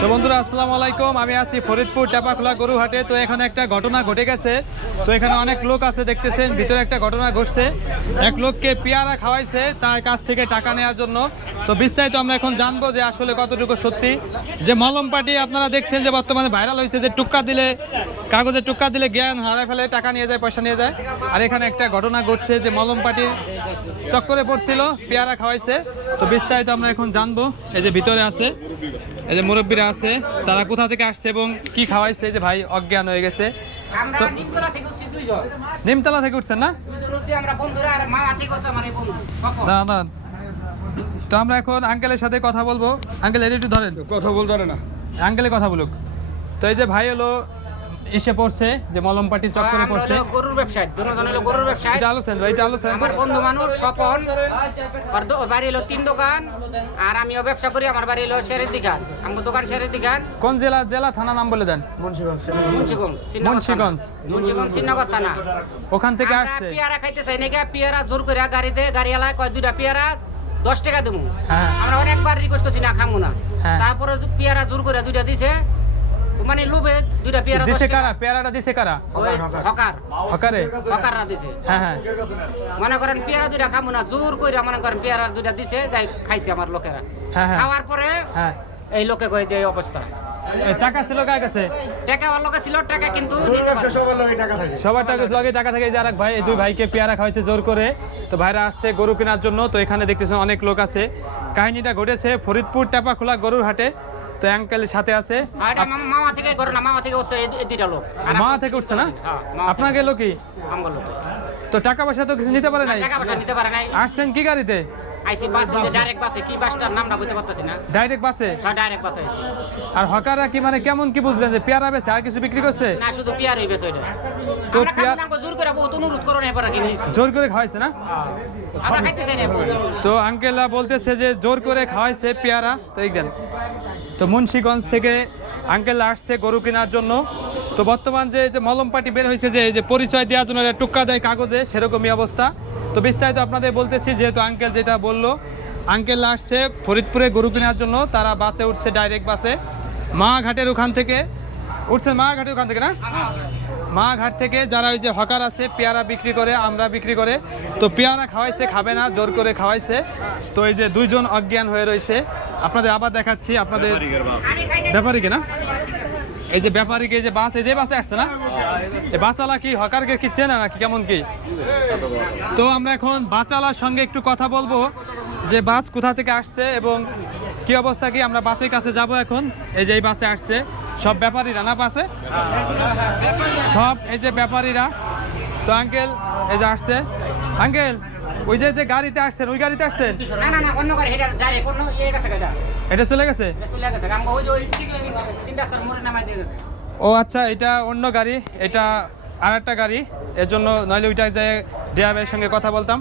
তো বন্ধুরা, আসসালামু আলাইকুম। আমি আছি ফরিদপুর টাপাখোলা গরুহাটে। তো এখানে একটা ঘটনা ঘটে গেছে। তো এখানে অনেক লোক আছে, দেখতেছেন, ভিতরে একটা ঘটনা ঘটছে। এক লোককে পেয়ারা খাওয়াইছে, তার কাছ থেকে টাকা নেওয়ার জন্য। তো বিস্তারিত আমরা এখন জানব যে আসলে কতটুকু সত্যি। যে মলম পার্টি আপনারা দেখছেন যে বর্তমানে ভাইরাল হয়েছে, যে টুক্কা দিলে, কাগজে টুক্কা দিলে জ্ঞান হারায় ফেলে, টাকা নিয়ে যায়, পয়সা নিয়ে যায়। আর এখানে একটা ঘটনা ঘটছে যে মলম পার্টির চক্করে পড়ছিল, পেয়ারা খাওয়াইছে। তো বিস্তারিত আমরা এখন জানব। এই যে ভিতরে আছে, এই যে মুরব্বীরা আছে তারা কোথা থেকে আসছে এবং কি খাওয়াইছে যে ভাই অজ্ঞান হয়ে গেছে। নিমতলা থেকে উঠছি দুইজন। নিমতলা থেকে উঠছেন না? দুইজন উঠছি আমরা বন্ধুরা আর মা থেকে হচ্ছে আমার এই বন্ধু স্বপন। না না তো আমরা এখন আঙ্কেলের সাথে কথা বলব। আঙ্কেল এটা একটু ধরেন। কথা বলতে ধরে না। আঙ্কেলে কথা বলুক। তো এই যে ভাই হলো এসে পড়ছে যে মলম পার্টি চক্করে পড়ছে। গরুর ব্যবসায় দুজন হলো গরুর ব্যবসায়। এটা আলোচনা ভাই এটা আলোচনা আমার বন্ধু মানুষ স্বপন আর দো- বাড়ি হলো তিন দোকান আর আমিও ব্যবসা করি আমার বাড়ি হলো শেরের দিঘান আমার দোকান শেরের দিঘান কোন জেলা জেলা থানা নাম বলে দেন? মুন্সিগঞ্জ শ্রীনগর মুন্সিগঞ্জ। থানা। মুন্সিগঞ্জ। শ্রীনগর থানা। ওখান থেকে আসছে। পেয়ারা খাইতে চাই নাকি? পেয়ারা জোর করে গাড়িতে গাড়ি এলাকায় কয় দুইটা পেয়ারা দশ টাকা দেবো হ্যাঁ। আমরা অনেকবার রিকোয়েস্ট করছি না খামু না। হ্যাঁ। তারপরে পেয়ারা জোর করে দুইটা দিছে। মানে লোভে দুইটা পেয়ারা দিছে টাকা- কারা? পেয়ারাটা দিছে কারা? হকার। হকারে? হকাররা দিছে। হ্যাঁ হ্যাঁ। মনে করেন পেয়ারা দুইটা খামু না জোর করে মনে করেন পেয়ারা দুইটা দিছে যাই খাইছে আমার লোকেরা। হ্যাঁ, হ্যাঁ। খাওয়ার পরে হ্যাঁ। এই লোকে কয়ে যে অবস্থা। টাকা ছিল কার কাছে? টাকা ওর লোকে ছিল টাকা কিন্তু দিতে পারে। না। সবার টাকা লগে টাকা থেকে। যারা ভাই দুই ভাইকে পেয়ারা খাওয়াইছে জোর করে। তো ভাইরা আসছে গরু কেনার জন্য। তো এখানে দেখতেছেন অনেক লোক আছে। কাহিনীটা ঘটেছে ফরিদপুর টাপাখোলা গরুর হাটে। তো অ্যাঙ্কেলের সাথে আছে? মামা- মামা থেকে করে না মামা থেকে হচ্ছে এই এই দুইটা লোক। আর মা থেকে উঠছে না? আপনার গেল লোক। তো টাকা পয়সা তো কিছু নিতে পারে নাই? টাকা পয়সা নিতে পারে নাই। আসছেন কি গাড়িতে? আইসি বাস ডাইরেক্ট বাসে। কি বাসটার নামটা বলতে পারতেছি না। ডাইরেক্ট বাসে? ডাইরেক্ট বাসে আইসি। আর হকাররা কি মানে কেমন কি বুঝলেন যে পেয়ারা বেছে আর কিছু বিক্রি করছে? না শুধু পিয়ারই বেশ ওইটা। তো পিয়ার- জোর করে বহুত অনুরোধ করো না এবারে কিনে নিছি জোর করে খাওয়াইছে না? আমরা খাইতে না তো আঙ্কেলরা বলতেছে যে জোর করে খাওয়াইছে পেয়ারা। তো এই তো মুন্সিগঞ্জ থেকে আঙ্কেল আসছে গরু কেনার জন্য। তো বর্তমান যে যে মলম পাটি বের হয়েছে যে এই যে পরিচয় দেওয়ার জন্য টুক্কা দেয় কাগজে সেরকমই অবস্থা। তো বিস্তারিত আপনাদের বলতেছি যেহেতু আঙ্কেল যেটা বলল আঙ্কেল আসছে ফরিদপুরে গরু কেনার জন্য তারা বাসে উঠছে ডাইরেক্ট বাসে। মা ঘাটের ওখান থেকে উঠছে মা ঘাটের ওখান থেকে না? মা ঘাট থেকে যারা ওই যে হকার আছে পেয়ারা বিক্রি করে আমরা বিক্রি করে তো পেয়ারা খাওয়াইছে খাবে না জোর করে খাওয়াইছে। তো এই যে দুইজন অজ্ঞান হয়ে রয়েছে আপনাদের আবার দেখাচ্ছি আপনাদের ব্যাপারীকে না? এই যে ব্যাপারীকে যে বাস, এই যে বাসে আসছে না? এই বাসওয়ালা কি, হকারকে কি চেনে নাকি, কেমন কি? তো আমরা এখন বাসওয়ালার সঙ্গে একটু কথা বলব যে বাস কোথা থেকে আসছে এবং কি অবস্থা কি, আমরা বাসের কাছে যাব এখন। এই যে এই বাসে আসছে, সব ব্যাপারীরা না বাসে? সব এই যে ব্যাপারীরা। তো আঙ্কেল এই যে আসছে। আঙ্কেল ওই যে যে গাড়িতে আসছেন ওই গাড়িতে আসছেন? না না না অন্য করে হেডার ডাইরেক্ট অন্য ইয়ে গেছে এটা। চলে গেছে? চলে গেছে আমগো ওই যে ওই তিন রাস্তার মোড়ে নামাই দিয়ে গেছে। ও আচ্ছা এটা অন্য গাড়ি এটা আর একটা গাড়ি এর জন্য নইলে ওইটা যে ড্রাইভারের সঙ্গে কথা বলতাম।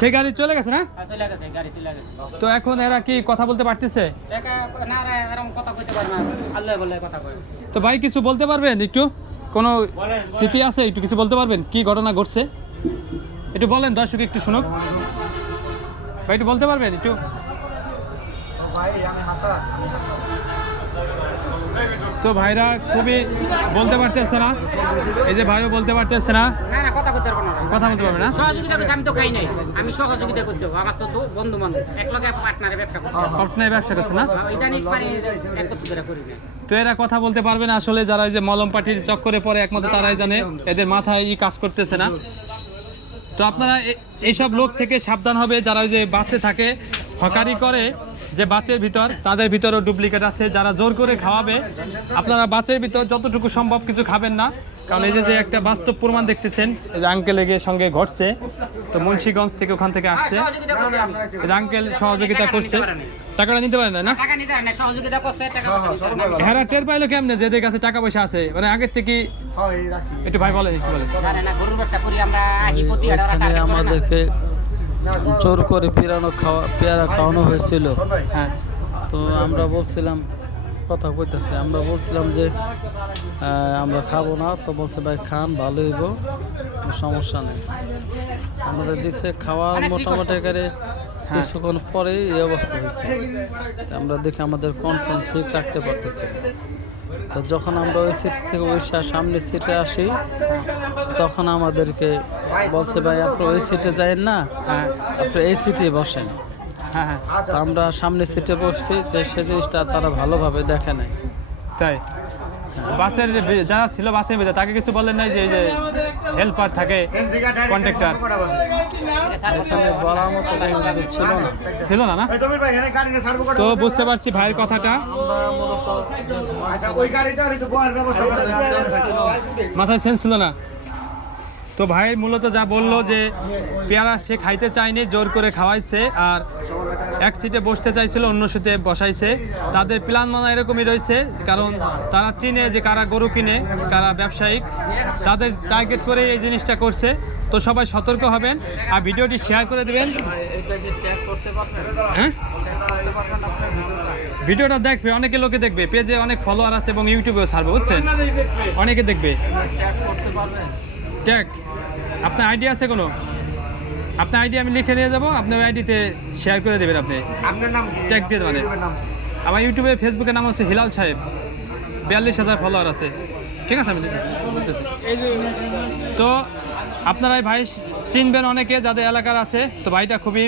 সেই গাড়ি চলে গেছে না? চলে গেছে গাড়ি চলে গেছে। তো এখন এরা কি কথা বলতে পারতেছে? একা না রে এরকম কথা কইতে পারে না আল্লাহ বলে কথা কয়। তো ভাই কিছু বলতে পারবেন একটু? কোনো স্মৃতি আছে? একটু কিছু বলতে পারবেন? কি ঘটনা ঘটছে? একটু বলেন দর্শক একটু শুনুক। ভাই একটু বলতে পারবেন একটু? তো ভাইরা খুবই বলতে পারতেছে না। এই যে ভাইও বলতে পারতেছে না। কথা বলতে পারবে না সহযোগিতা করছি আমি তো খাই নাই। আমি সহযোগিতা করছি আমার তো বন্ধু মানুষ এক লগে পার্টনারে ব্যবসা করছি। আপনার ব্যবসা করছে না? ইদানিক মানে এক বছর ধরে করি না তো এরা কথা বলতে পারবে না আসলে যারা এই যে মলম পাটির চক্করে পরে একমাত্র তারাই জানে। এদের মাথায় কাজ করতেছে না। তো আপনারা এইসব লোক থেকে সাবধান হবে যারা যে বাসে থাকে হকারি করে। যে বাচ্চের ভিতর তাদের ভিতরও ডুপ্লিকেট আছে। যারা জোর করে খাওয়াবে আপনারা বাচ্চের ভিতর যতটুকু সম্ভব কিছু খাবেন না। কারণ এই যে যে একটা বাস্তব প্রমাণ দেখতেছেন এই যে আঙ্কেল এগিয়ে সঙ্গে ঘটছে তো মুন্সিগঞ্জ থেকে ওখান থেকে আসছে। আঙ্কেল সহযোগিতা করছে। টাকাটা নিতে পারেন না পারে না সহযোগিতা করছে টাকা পয়সা নিতে পারে না। হেরা টের পাইলো কেমনে? যে কাছে টাকা পয়সা আছে। মানে আগের থেকে একটু ভাই বলেন একটু বলেন। আমাদেরকে জোর করে পেরানো খাওয়া পেয়ারা খাওয়ানো হয়েছিল। হ্যাঁ। তো আমরা বলছিলাম কথা কইতেছে আমরা বলছিলাম যে আমরা খাব না। তো বলছে ভাই খান ভালো হইব কোনো সমস্যা নেই। আমাদের দিচ্ছে খাওয়ার মোটামুটি করে কিছুক্ষণ পরে এই অবস্থা হয়েছে। আমরা দেখে আমাদের কনফার্ম ঠিক রাখতে পারতেছি। তো যখন আমরা ওই সিট থেকে ওই সামনে সিটে আসি তখন আমাদেরকে বলছে ভাই আপনি ওই সিটে যাইন না হ্যাঁ। আপনি এই সিটে বসেন। হ্যাঁ হ্যাঁ। তো আমরা সামনে সিটে বসছি যে সে জিনিসটা তারা ভালোভাবে দেখে নেয় তাই? বাসের যারা ছিল বাসের ভেতরে, তাকে কিছু বলেন নাই যে হেল্পার থাকে কন্ট্রাক্টর ছিল না না? তো বুঝতে পারছি ভাইয়ের কথাটা। মাথায় সেন্স ছিল না? তো ভাই মূলত যা বলল যে পেয়ারা সে খাইতে চায়নি, জোর করে খাওয়াইছে আর এক সিটে বসতে চাইছিল, অন্য সিটে বসাইছে। তাদের প্ল্যান মনে এরকমই রয়েছে, কারণ তারা চিনে যে কারা গরু কিনে, কারা ব্যবসায়িক। তাদের টার্গেট করে এই জিনিসটা করছে। তো সবাই সতর্ক হবেন আর ভিডিওটি শেয়ার করে দেবেন। হ্যাঁ? ভিডিওটা দেখবে, অনেকে লোকে দেখবে। পেজে অনেক ফলোয়ার আছে এবং ইউটিউবেও ছাড়বে, বুঝছেন? অনেকে দেখবে। ট্যাগ আপনার আইডি আছে কোনো? আপনার আইডি আমি লিখে নিয়ে যাব আপনার আইডিতে শেয়ার করে দেবেন আপনি। আপনার নাম ট্যাগ দিয়ে দেবেন আমার ইউটিউবে ফেসবুকের নাম হচ্ছে হিলাল সাহেব। বিয়াল্লিশ হাজার ফলোয়ার আছে। ঠিক আছে আমি তো আপনারাই ভাই চিনবেন অনেকে যাদের এলাকার আছে তো ভাইটা খুবই